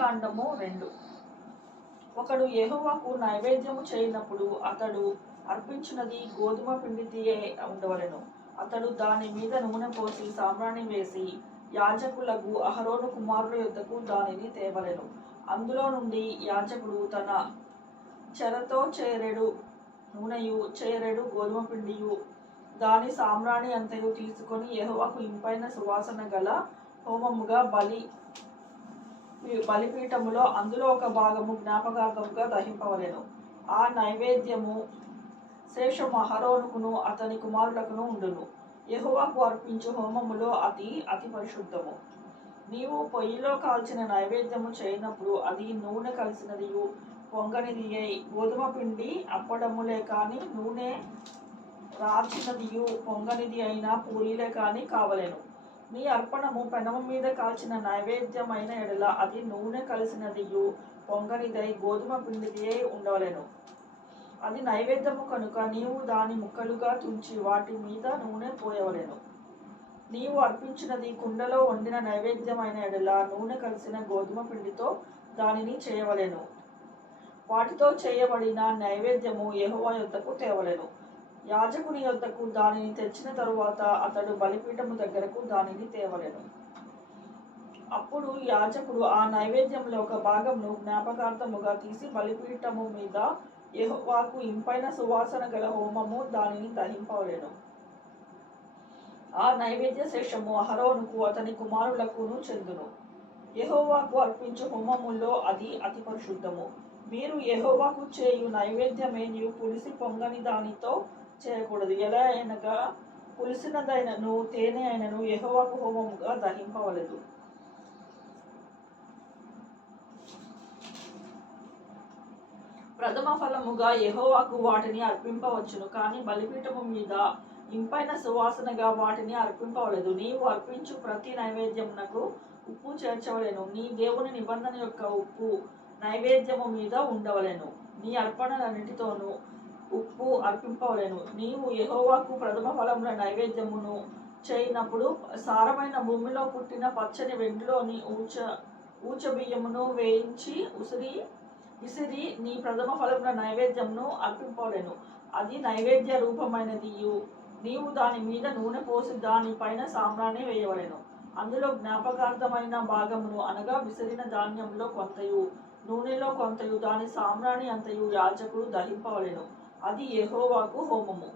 ఆదికాండము 2. ఒకడు యెహోవాకు నైవేద్యము చేయనప్పుడు అతడు అర్పించినది గోధుమ పిండిదియే ఉండవలెను. అతడు దాని మీద నూనె పోసి సాంబ్రాణి వేసి యాజకులకు అహరోను కుమారుల యొద్దకు దానిని తేవలెను. అందులో నుండి యాజకుడు తన చెరతో చేరెడు నూనెయు చేరెడు గోధుమ పిండియు దాని సాంబ్రాణి అంతయు తీసుకొని యెహోవాకు ఇంపైన సువాసన గల హోమముగా బలిపీఠములో అందులో ఒక భాగము జ్ఞాపకార్థముగా దహింపవలెను. ఆ నైవేద్యము శేషము అహరోనుకును అతని కుమారులకును ఉండును. యెహోవాకు అర్పించు హోమములో అది అతి పరిశుద్ధము. నీవు పొయ్యిలో కాల్చిన నైవేద్యము చేయనప్పుడు అది నూనె కలిసినదియు పొంగనిది అయి గోధుమ పిండి అప్పడములే కాని నూనె రాచినదియు పొంగనిది అయిన పూరీలే కాని కావలెను. నీ అర్పణము పెనము మీద కాల్చిన నైవేద్యమైన ఎడల అది నూనె కలిసినదియు పొంగనిదై గోధుమ పిండిదియే ఉండవలెను. అది నైవేద్యము కనుక నీవు దాని ముక్కలుగా తుంచి వాటి మీద నూనె పోయవలెను. నీవు అర్పించినది కుండలో వండిన నైవేద్యమైన ఎడల నూనె కలిసిన గోధుమ పిండితో దానిని చేయవలెను. వాటితో చేయబడిన నైవేద్యము యెహోవా యొద్దకు తేవలెను. యాజకుని యొద్దకు దానిని తెచ్చిన తరువాత అతడు బలిపీఠము దగ్గరకు దానిని తేవలెను. అప్పుడు యాజకుడు ఆ నైవేద్యంలో ఒక భాగమును జ్ఞాపకార్థముగా తీసి బలిపీఠము మీద యెహోవాకు ఇంపైన సువాసన గల హోమము దానిని దహింపవలెను. ఆ నైవేద్య శేషము అహరోనుకు అతని కుమారులకును చెందును. యెహోవాకు అర్పించు హోమములో అది అతి పరిశుద్ధము. మీరు యెహోవాకు చేయు నైవేద్యమేనియు పులిసి పొంగని దానితో చేయకూడదు. ఎలా అయినగా పులిసినదైనను తేనె అయినను యెహోవాకు హోమముగా దహింపవలెదు. ప్రథమ ఫలముగా యెహోవాకు వాటిని అర్పింపవచ్చును, కానీ బలిపీఠము మీద ఇంపైన సువాసనగా వాటిని అర్పింపవలెదు. నీవు అర్పించు ప్రతి నైవేద్యమునకు ఉప్పు చేర్చవలెను. నీ దేవుని నిబంధన యొక్క ఉప్పు నైవేద్యము మీద ఉండవలెను. నీ అర్పణలన్నిటితోనూ ఉప్పు అర్పింపవలెను. నీవు యెహోవాకు ప్రథమ ఫలముల నైవేద్యమును చేయనప్పుడు సారమైన భూమిలో పుట్టిన పచ్చని వెండిలోని ఊచ బియ్యమును వేయించి విసిరి నీ ప్రథమ ఫలముల నైవేద్యమును అర్పింపవలెను. అది నైవేద్య రూపమైనదియు. నీవు దాని మీద నూనె పోసి దాని పైన సాంబ్రాణి వేయవలెను. అందులో జ్ఞాపకార్థమైన భాగమును అనగా విసిరిన ధాన్యంలో కొంతయు నూనెలో కొంతయు దాని సాంబ్రాణి అంతయు యాజకుడు దహింపవలెను. అది యెహోవాకు హోమము.